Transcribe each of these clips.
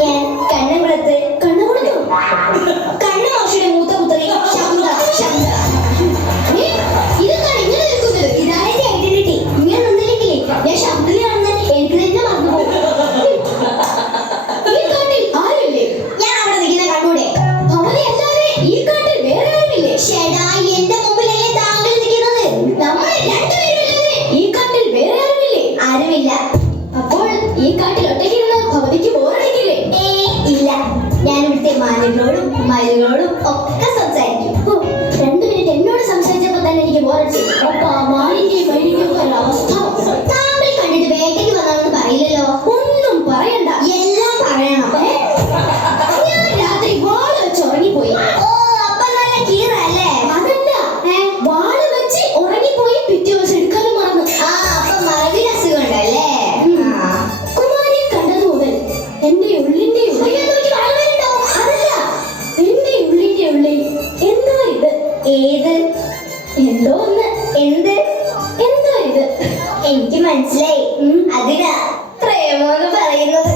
ഞാൻ കണ്ണംകുളത്ത് കണ്ണുമാഷിയുടെ മൂത്ത പുത്രി ശബ്ദ. ഇതെന്താണ് ഇങ്ങനെ നിൽക്കുന്നത്? ഇതാണ് എന്റെ ഐഡന്റിറ്റി. ഇങ്ങനെ നിന്നില്ലെങ്കിലേ ഞാൻ ശബ്ദത്തിലാണെന്ന് എനിക്ക് തന്നെ മറന്നുപോകും. ഈ കാട്ടിൽ ആരുമില്ലേ? ഞാൻ അവിടെ നിൽക്കുന്ന കണ്ണൂടെ. ഭവതി അല്ലാതെ ഈ കാട്ടിൽ വേറെ ആരുമില്ലേ? ശേടാ, എന്റെ മുമ്പിലല്ലേ താങ്കൾ നിൽക്കുന്നത്? നമ്മൾ രണ്ടുപേരുമില്ലാതെ ഈ കാട്ടിൽ വേറെ ആരുമില്ലേ? ആരുമില്ല. അപ്പോൾ ഈ കാട്ടിൽ ഒറ്റയ്ക്കിരുന്ന് ഭവതിക്ക് ബോറടിക്കില്ലേ? ഇല്ല, ഞാൻ ഇവിടുത്തെ മാനുകളോടും മയിലുകളോടും ഒക്കെ സംസാരിക്കും. 2 മിനിറ്റ് എന്നോട് സംസാരിച്ചപ്പോൾ തന്നെ എനിക്ക് ബോറടിച്ചു. മാനിന്റെ മയിലിന്റെ അവസ്ഥ താങ്കൾ കണ്ടിട്ട് വേഗയ്ക്ക് വന്നാണെന്ന് പറയില്ലല്ലോ. ഒന്നും പറയണ്ട, എല്ലാം പറയണം. ഞാൻ രാത്രി വാള് വെച്ച് ഉറങ്ങിപ്പോയി. ഓ, അപ്പൊ നല്ല കീറല്ലേ? അതല്ല, വാള് വെച്ച് ഉറങ്ങിപ്പോയി. പിറ്റേ ദിവസം എടുക്കാനും മറന്നു. അപ്പൊ മറവിന് അസുഖമുണ്ടല്ലേ? കുമാരിയെ കണ്ടത് മുതൽ എന്റെ ഉള്ളിന്റെ അതല്ല, എന്റെ ഉള്ളിന്റെ ഉള്ളിൽ എന്തോ ഇത്. ഏത്? എന്തോ ഒന്ന്. എന്ത്? എന്തോ ഇത്. എനിക്ക് മനസ്സിലായി. അതിനാ പ്രേമോന്ന് പറയുന്നത്.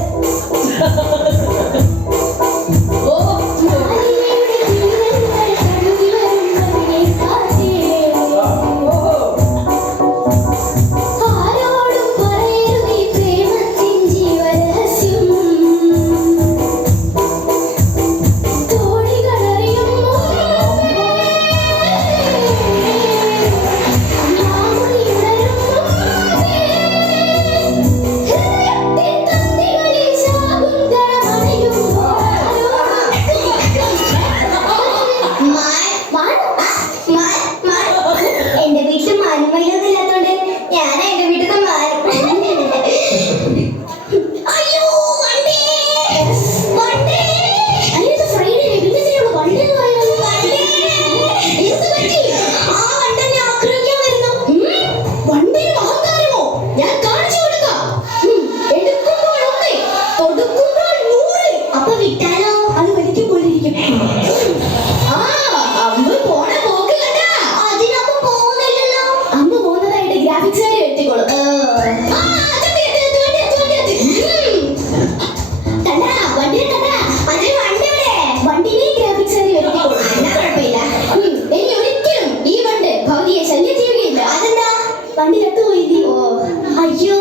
അയ്യോ,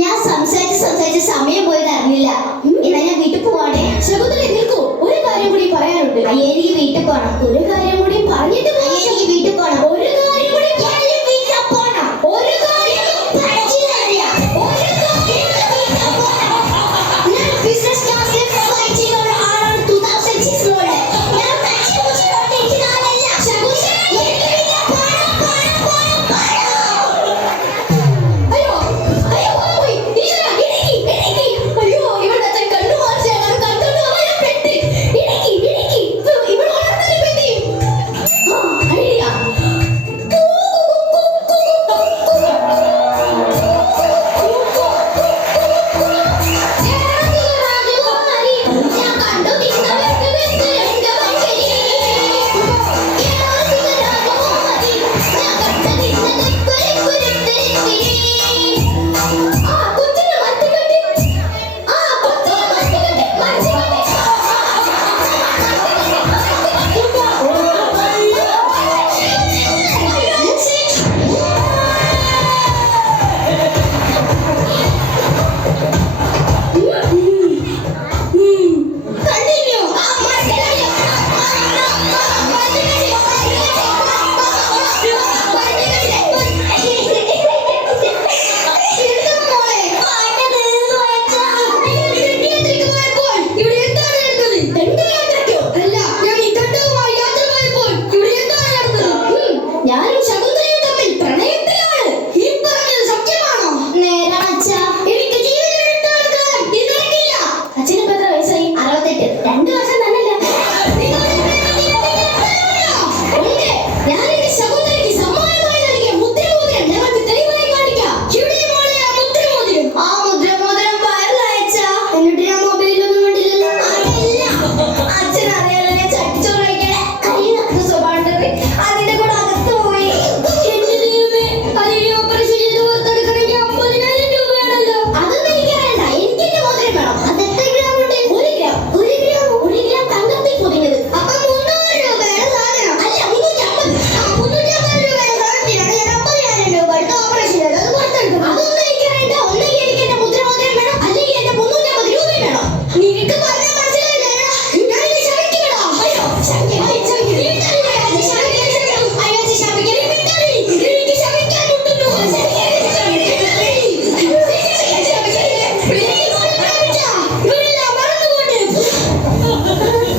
ഞാൻ സംസാരിച്ച് സമയം പോയത് അറിഞ്ഞില്ല. എന്നാ ഞാൻ വീട്ടിൽ പോവാണേ. ശകുന്തള, നിൽക്കൂ, ഒരു കാര്യം കൂടി പറയാനുണ്ട്. എനിക്ക് വീട്ടിൽ പോണം. ഒരു കാര്യം കൂടി പറഞ്ഞിട്ട് എനിക്ക് വീട്ടിൽ പോണം. ഒരു കാര്യം കൂടി വീട്ടിൽ പോണം. ഒരു കാര്യം ബിസിനസ് ക്ലാസ്സിൽ ഫ്ലൈറ്റ് ചെയ്യുന്ന ആളാണ്. 2006 മോഡൽ. ഞാൻ ടാക്സി വിളിച്ചിട്ട് എനിക്ക് നാളല്ല. ശകുന്തള, എനിക്ക് വീട്ടിൽ പോണം. ആ